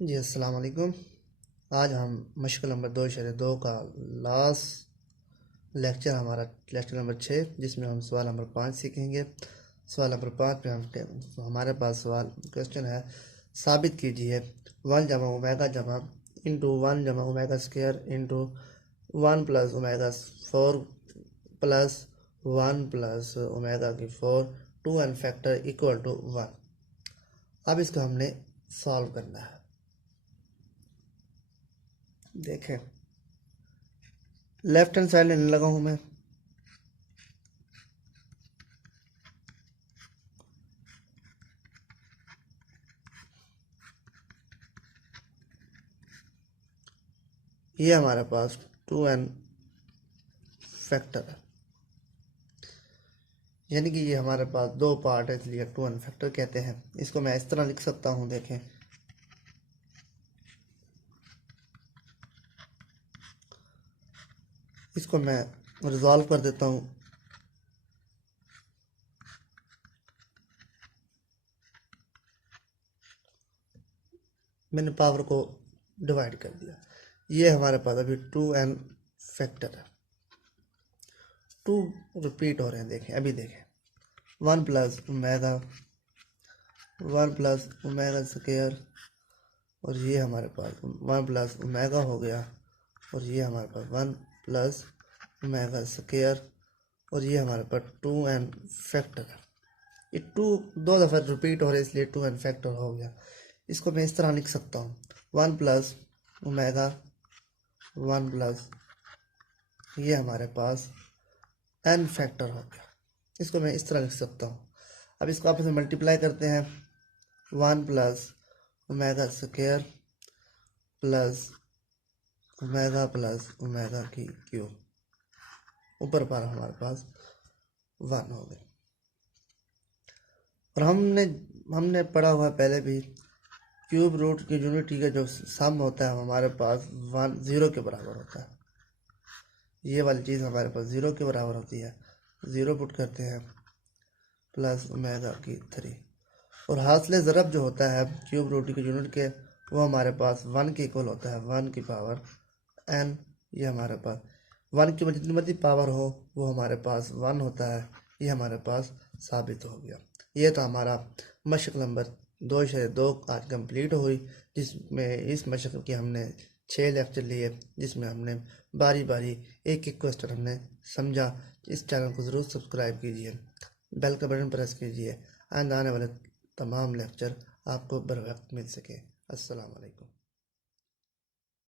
जी अस्सलाम वालेकुम। आज हम मशक नंबर 2/2 का लास्ट लेक्चर हमारा लेक्चर नंबर 6, जिसमें हम सवाल नंबर 5 सीखेंगे। सवाल नंबर 5 में हमारे पास सवाल क्वेश्चन है, साबित कीजिए 1 जमा ओमेगा जमा इंटू 1 जमा omega square into 1 plus omega 4 plus 1 plus omega की 4 2 एन फैक्टर इक्वल टू 1। अब इसको हमने सॉल्व करना है। देखें, लेफ्ट हैंड साइड लेने लगा हूं मैं। ये हमारे पास 2n फैक्टर है, यानी कि ये हमारे पास दो पार्ट है, इसलिए 2n फैक्टर कहते हैं। इसको मैं इस तरह लिख सकता हूं। देखें, इसको मैं रिजॉल्व कर देता हूं। मैंने पावर को डिवाइड कर दिया। ये हमारे पास अभी 2n फैक्टर है। 2 रिपीट हो रहे हैं। देखें, अभी देखें, 1 plus omega 1 plus omega square, और ये हमारे पास 1 प्लस ओमेगा हो गया, और ये हमारे पास 1 प्लस ओमेगा स्क्वायर, और ये हमारे पास 2n फैक्टर है। ये 2 दो दफ़ा रिपीट हो रहे, इसलिए 2n फैक्टर हो गया। इसको मैं इस तरह लिख सकता हूँ, 1 प्लस ओमेगा 1 प्लस ये हमारे पास n फैक्टर हो गया। इसको मैं इस तरह लिख सकता हूँ। अब इसको आपस में मल्टीप्लाई करते हैं, 1 plus omega square plus omega की क्यूब, ऊपर पर हमारे पास 1 हो गया। और हमने पढ़ा हुआ पहले भी, क्यूब रूट की यूनिटी का जो सम होता है हमारे पास 0 के बराबर होता है। ये वाली चीज़ हमारे पास 0 के बराबर होती है। 0 पुट करते हैं, प्लस ओमेगा की 3, और हासिल ज़रब जो होता है क्यूब रूट की यूनिट के, वो हमारे पास 1 के इक्वल होता है, 1 की पावर n। ये हमारे पास 1 की जितनी मर्जी पावर हो वो हमारे पास 1 होता है। ये हमारे पास साबित हो गया। ये तो हमारा मशक नंबर 2/2 आज कंप्लीट हुई, जिसमें इस मशक की हमने 6 लेक्चर लिए, जिसमें हमने बारी बारी एक एक क्वेश्चन हमने समझा। इस चैनल को ज़रूर सब्सक्राइब कीजिए, बेल का बटन प्रेस कीजिए, आने वाले तमाम लेक्चर आपको बर वक्त मिल सके। अस्सलाम वालेकुम।